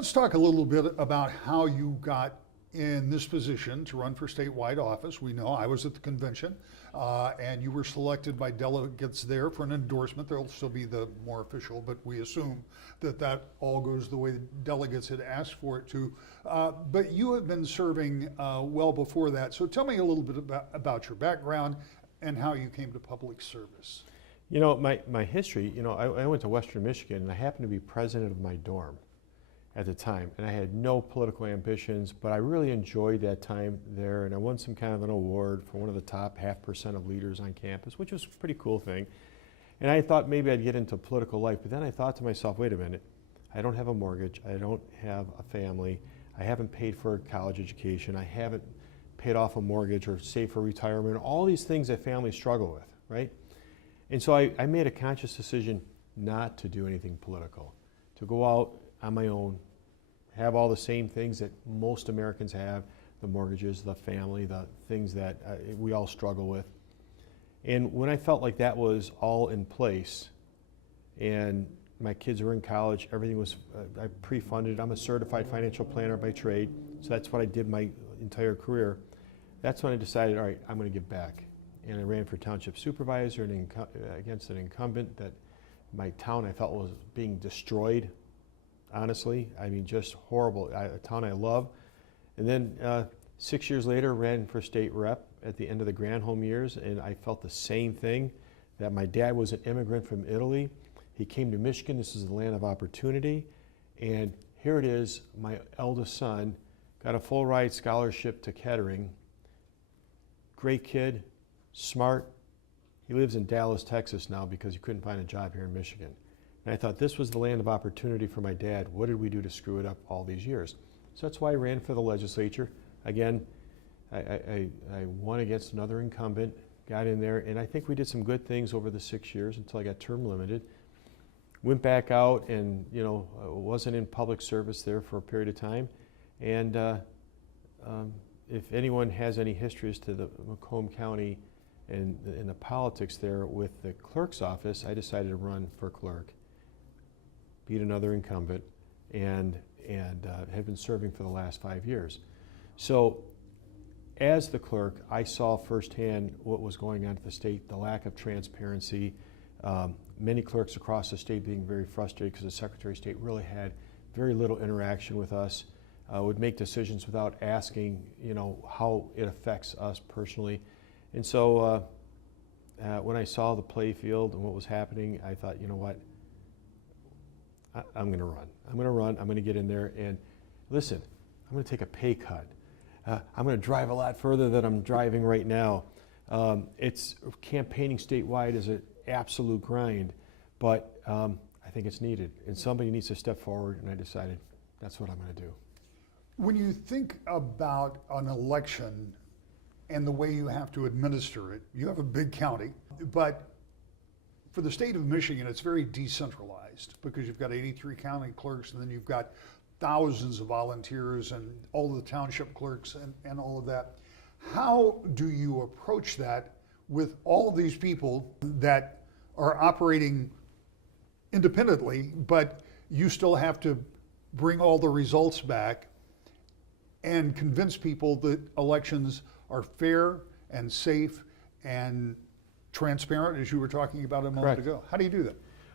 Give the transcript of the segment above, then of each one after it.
Let's talk a little bit about how you got in this position to run for statewide office. We know I was at the convention and you were selected by delegates there for an endorsement. There'll still be the more official, but we assume that that all goes the way the delegates had asked for it to. But you have been serving well before that. So tell me a little bit about your background and how you came to public service. You know, my history, I went to Western Michigan and I happened to be president of my dorm at the time, and I had no political ambitions, but I really enjoyed that time there, and I won some kind of an award for one of the top 0.5% of leaders on campus, which was a pretty cool thing. And I thought maybe I'd get into political life, but then I thought to myself, wait a minute, I don't have a mortgage, I don't have a family, I haven't paid for a college education, I haven't paid off a mortgage or saved for retirement, all these things that families struggle with, right? And so I made a conscious decision not to do anything political, to go out on my own, have all the same things that most Americans have, the mortgages, the family, the things that we all struggle with. And when I felt like that was all in place and my kids were in college, everything was I pre-funded. I'm a certified financial planner by trade, so that's what I did my entire career. That's when I decided, all right, I'm going to give back. And I ran for township supervisor and against an incumbent that my town I felt was being destroyed. Honestly, I mean, just horrible. A town I love. And then 6 years later, ran for state rep at the end of the Granholm years, and I felt the same thing, that my dad was an immigrant from Italy. He came to Michigan. This is the land of opportunity. And here it is, my eldest son got a full ride scholarship to Kettering. Great kid, smart. He lives in Dallas, Texas now because he couldn't find a job here in Michigan. And I thought this was the land of opportunity for my dad. What did we do to screw it up all these years? So that's why I ran for the legislature. Again, I won against another incumbent, got in there, and I think we did some good things over the 6 years until I got term limited. Went back out and, wasn't in public service there for a period of time. And if anyone has any history as to the Macomb County and the politics there with the clerk's office, I decided to run for clerk, beat another incumbent, and have been serving for the last 5 years. So as the clerk, I saw firsthand what was going on at the state, the lack of transparency, many clerks across the state being very frustrated because the Secretary of State really had very little interaction with us, would make decisions without asking, how it affects us personally. And so when I saw the play field and what was happening, I thought, you know what, I'm going to run. I'm going to run. I'm going to get in there. And listen, I'm going to take a pay cut. I'm going to drive a lot further than I'm driving right now. It's campaigning statewide is an absolute grind, but I think it's needed. And somebody needs to step forward, and I decided that's what I'm going to do. When you think about an election and the way you have to administer it, you have a big county, but for the state of Michigan, it's very decentralized because you've got 83 county clerks and then you've got thousands of volunteers and all the township clerks and all of that. How do you approach that with all of these people that are operating independently, but you still have to bring all the results back and convince people that elections are fair and safe and transparent, as you were talking about a moment ago? How do you do that?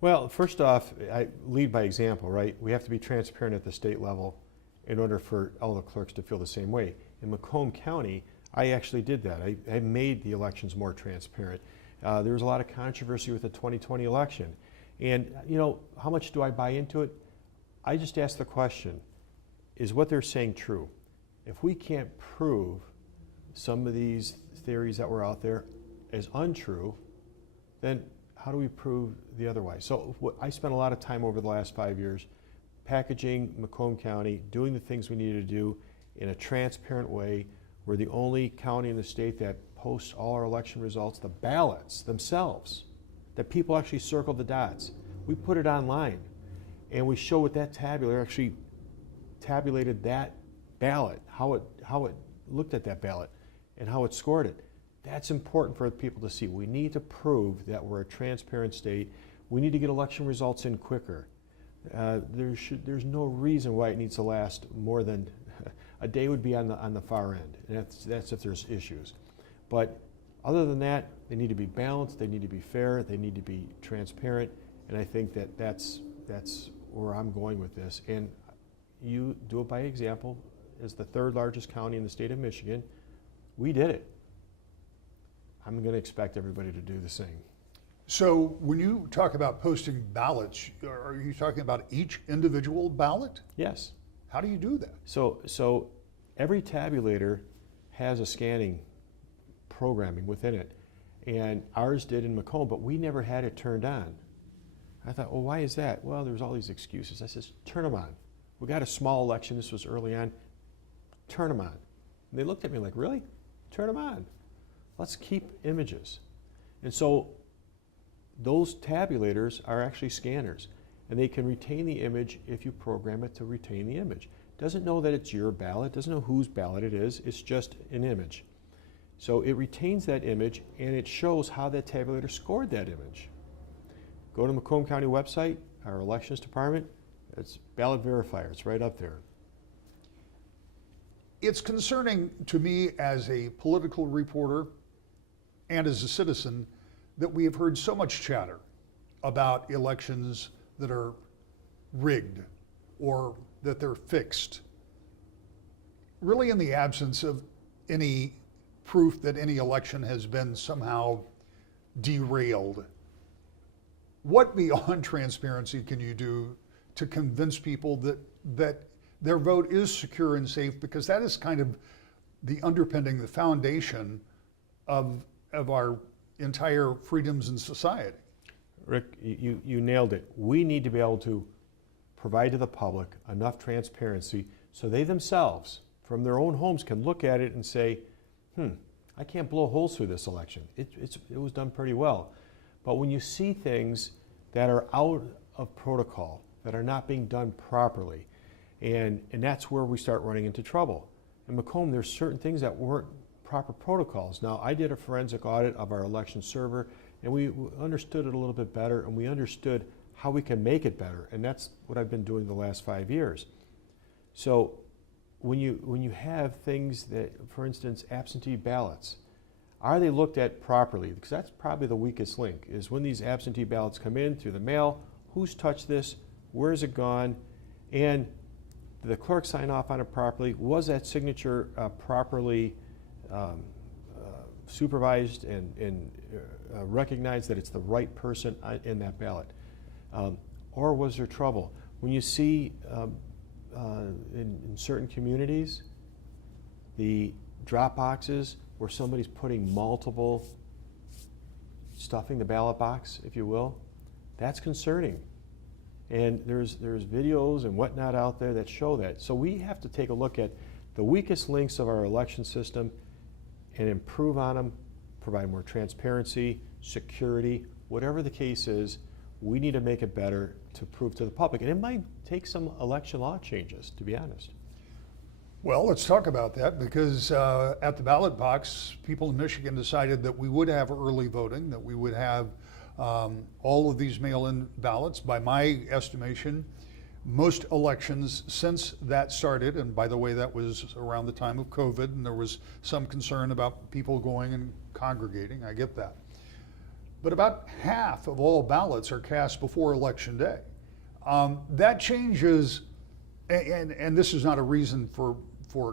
Well, first off, I lead by example, right? We have to be transparent at the state level in order for all the clerks to feel the same way. In Macomb County, I actually did that. I made the elections more transparent. There was a lot of controversy with the 2020 election. And, how much do I buy into it? I just ask the question, is what they're saying true? If we can't prove some of these theories that were out there as untrue, then how do we prove the otherwise? So I spent a lot of time over the last 5 years packaging Macomb County, doing the things we needed to do in a transparent way. We're the only county in the state that posts all our election results, the ballots themselves, that people actually circle the dots. We put it online and we show what that tabulator actually tabulated that ballot, how it looked at that ballot and how it scored it. That's important for people to see. We need to prove that we're a transparent state. We need to get election results in quicker. There's no reason why it needs to last more than a day would be on the far end, and that's if there's issues. But other than that, they need to be balanced, they need to be fair, they need to be transparent, and I think that's where I'm going with this. And you do it by example. As the third largest county in the state of Michigan, we did it. I'm going to expect everybody to do the same. So when you talk about posting ballots, are you talking about each individual ballot? Yes. How do you do that? So every tabulator has a scanning programming within it, and ours did in Macomb, but we never had it turned on. I thought, well, why is that? Well, there's all these excuses. I says, turn them on. We got a small election. This was early on. Turn them on. And they looked at me like, really? Turn them on. Let's keep images. And so those tabulators are actually scanners, and they can retain the image if you program it to retain the image. Doesn't know that it's your ballot, doesn't know whose ballot it is, it's just an image. So it retains that image, and it shows how that tabulator scored that image. Go to Macomb County website, our elections department, it's Ballot Verifier, it's right up there. It's concerning to me as a political reporter and as a citizen that we have heard so much chatter about elections that are rigged or that they're fixed, really in the absence of any proof that any election has been somehow derailed. What beyond transparency can you do to convince people that their vote is secure and safe? Because that is kind of the underpinning, the foundation of our entire freedoms in society. Rick, you nailed it. We need to be able to provide to the public enough transparency so they themselves, from their own homes, can look at it and say, I can't blow holes through this election. It was done pretty well. But when you see things that are out of protocol, that are not being done properly, and that's where we start running into trouble. In Macomb, there's certain things that weren't proper protocols. Now, I did a forensic audit of our election server, and we understood it a little bit better, and we understood how we can make it better, and that's what I've been doing the last 5 years. So when you have things that, for instance, absentee ballots, are they looked at properly? Because that's probably the weakest link, is when these absentee ballots come in through the mail, who's touched this, where's it gone, and did the clerk sign off on it properly? Was that signature properly supervised and recognized that it's the right person in that ballot? Or was there trouble? When you see in certain communities, the drop boxes where somebody's putting multiple, stuffing the ballot box, if you will, that's concerning. And there's videos and whatnot out there that show that. So we have to take a look at the weakest links of our election system and improve on them, provide more transparency, security, whatever the case is. We need to make it better to prove to the public. And it might take some election law changes, to be honest. Well, let's talk about that, because at the ballot box, people in Michigan decided that we would have early voting, that we would have all of these mail-in ballots. By my estimation, most elections since that started, and by the way, that was around the time of COVID, and there was some concern about people going and congregating, I get that. But about half of all ballots are cast before Election Day. That changes, and this is not a reason for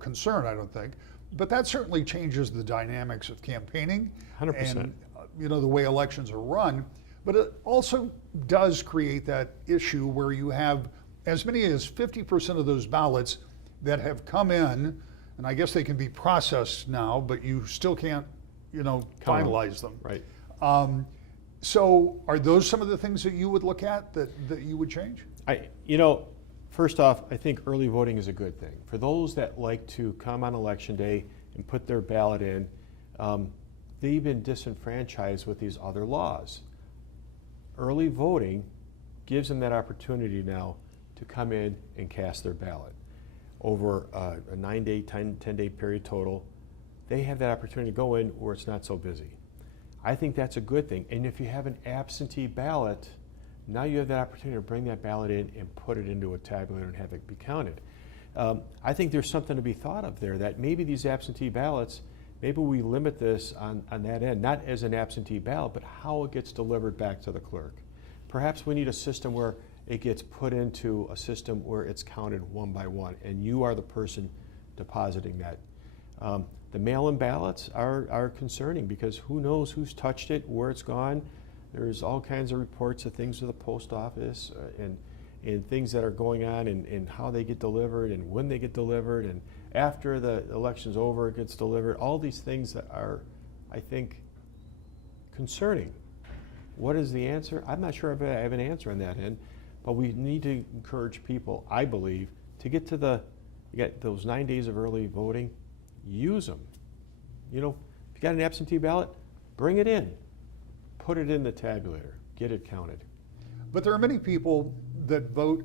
concern, I don't think, but that certainly changes the dynamics of campaigning 100%. and the way elections are run. But it also does create that issue where you have as many as 50% of those ballots that have come in, and I guess they can be processed now, but you still can't, finalize them. Right. So are those some of the things that you would look at that you would change? First off, I think early voting is a good thing. For those that like to come on Election Day and put their ballot in, they've been disenfranchised with these other laws. Early voting gives them that opportunity now to come in and cast their ballot. Over a 9-day, 10-day period total, they have that opportunity to go in where it's not so busy. I think that's a good thing. And if you have an absentee ballot, Now you have that opportunity to bring that ballot in and put it into a tabulator and have it be counted. I think there's something to be thought of there, that maybe these absentee ballots, maybe we limit this on that end, not as an absentee ballot, but how it gets delivered back to the clerk. Perhaps we need a system where it gets put into a system where it's counted one by one, and you are the person depositing that. The mail-in ballots are concerning because who knows who's touched it, where it's gone. There's all kinds of reports of things to the post office and things that are going on and how they get delivered and when they get delivered, and after the election's over it gets delivered. All these things that are, I think, concerning. What is the answer? I'm not sure if I have an answer on that end, but we need to encourage people, I believe, to get to get those 9 days of early voting, use them. You know, if you got an absentee ballot, bring it in. Put it in the tabulator, get it counted. But there are many people that vote,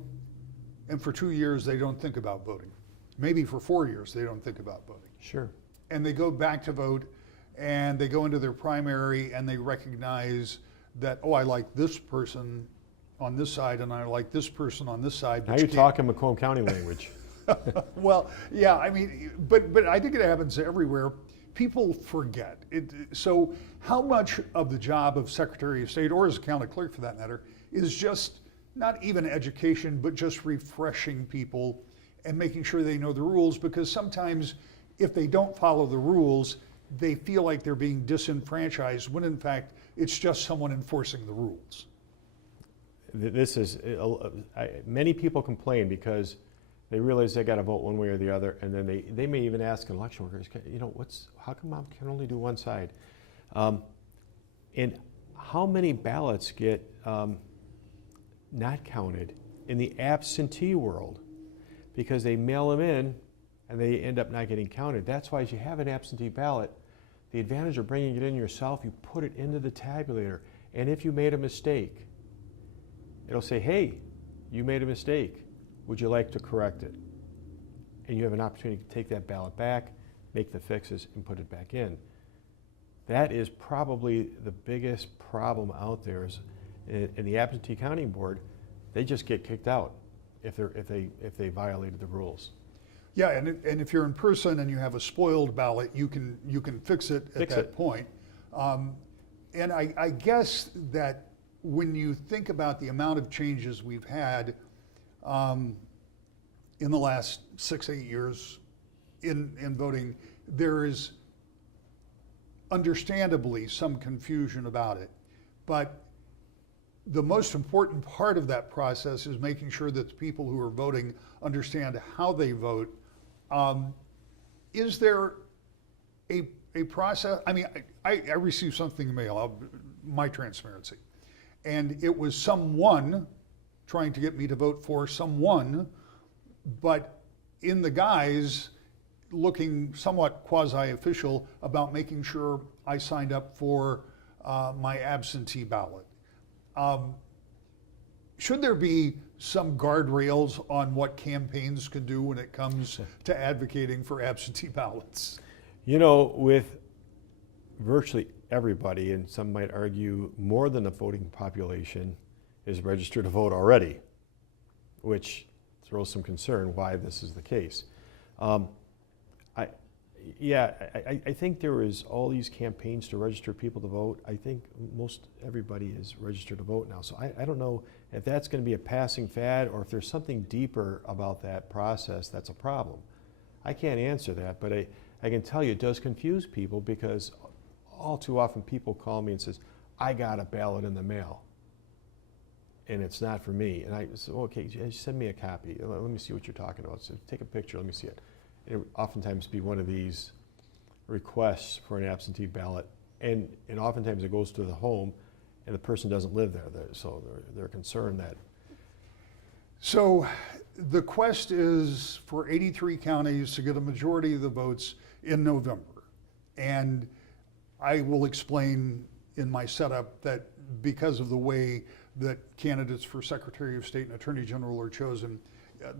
and for 2 years they don't think about voting. Maybe for 4 years they don't think about voting. Sure. And they go back to vote, and they go into their primary, and they recognize that, oh, I like this person on this side, and I like this person on this side. Now you're talking Macomb County language. Well, yeah, I mean, but I think it happens everywhere. People forget. So how much of the job of Secretary of State, or as a county clerk for that matter, is just not even education, but just refreshing people and making sure they know the rules? Because sometimes if they don't follow the rules, they feel like they're being disenfranchised, when in fact it's just someone enforcing the rules. This is, many people complain because they realize they got to vote one way or the other, and then they may even ask an election workers, you know, how come I can only do one side? And how many ballots get not counted in the absentee world because they mail them in and they end up not getting counted? That's why as you have an absentee ballot, the advantage of bringing it in yourself, you put it into the tabulator, and if you made a mistake, it'll say, hey, you made a mistake. Would you like to correct it? And you have an opportunity to take that ballot back, make the fixes, and put it back in. That is probably the biggest problem out there is in the absentee counting board, they just get kicked out if they violated the rules. Yeah, and if you're in person and you have a spoiled ballot, you can fix it at that point. And I guess that when you think about the amount of changes we've had in the last 6-8 years in voting, there is understandably some confusion about it. But the most important part of that process is making sure that the people who are voting understand how they vote. Is there a process? I mean, I received something in the mail, my transparency, and it was someone trying to get me to vote for someone, but in the guise looking somewhat quasi-official about making sure I signed up for my absentee ballot. Should there be some guardrails on what campaigns can do when it comes to advocating for absentee ballots? You know, with virtually everybody, and some might argue more than the voting population, is registered to vote already, which throws some concern why this is the case. I think there is all these campaigns to register people to vote. I think most everybody is registered to vote now. So I don't know if that's going to be a passing fad or if there's something deeper about that process that's a problem. I can't answer that, but I can tell you it does confuse people because all too often people call me and says, I got a ballot in the mail and it's not for me. And I say, okay, send me a copy. Let me see what you're talking about. So take a picture, let me see it. It would oftentimes be one of these requests for an absentee ballot, and oftentimes it goes to the home, and the person doesn't live there, so they're concerned that. So the quest is for 83 counties to get a majority of the votes in November, and I will explain in my setup that because of the way that candidates for Secretary of State and Attorney General are chosen,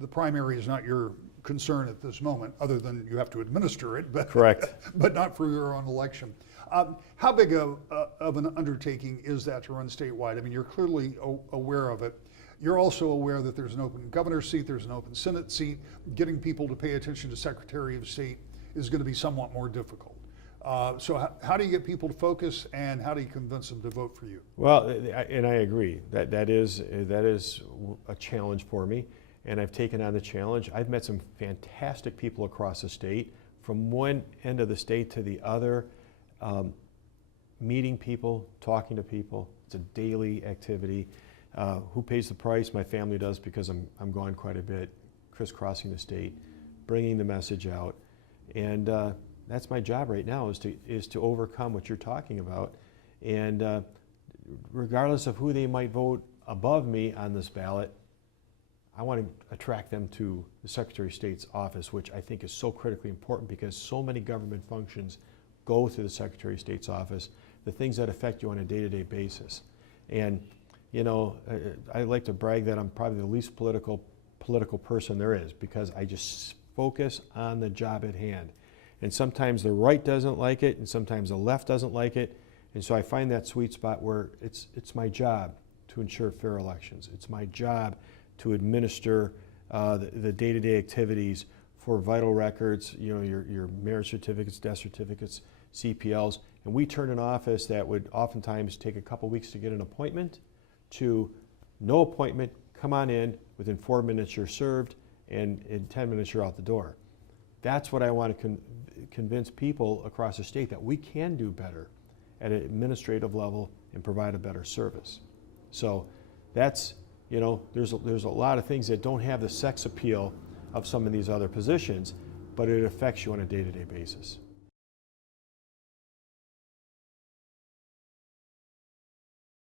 the primary is not your concern at this moment, other than you have to administer it, but, correct. But not for your own election. How big of an undertaking is that to run statewide? I mean, you're clearly aware of it. You're also aware that there's an open governor's seat, there's an open Senate seat. Getting people to pay attention to Secretary of State is going to be somewhat more difficult. So how do you get people to focus, and how do you convince them to vote for you? Well, and I agree that is a challenge for me, and I've taken on the challenge. I've met some fantastic people across the state, from one end of the state to the other, meeting people, talking to people. It's a daily activity. Who pays the price? My family does, because I'm gone quite a bit, crisscrossing the state, bringing the message out, and that's my job right now, is to overcome what you're talking about. And regardless of who they might vote above me on this ballot, I want to attract them to the Secretary of State's office, which I think is so critically important, because so many government functions go through the Secretary of State's office, the things that affect you on a day-to-day basis. And you know, I like to brag that I'm probably the least political person there is, because I just focus on the job at hand. And sometimes the right doesn't like it, and sometimes the left doesn't like it. And so I find that sweet spot where it's my job to ensure fair elections. It's my job to administer the day-to-day activities for vital records, you know, your marriage certificates, death certificates, CPLs. And we turn an office that would oftentimes take a couple weeks to get an appointment to no appointment, come on in, within 4 minutes you're served, and in 10 minutes you're out the door. That's what I want to convince people across the state, that we can do better at an administrative level and provide a better service. So that's, you know, there's a lot of things that don't have the sex appeal of some of these other positions, but it affects you on a day-to-day basis.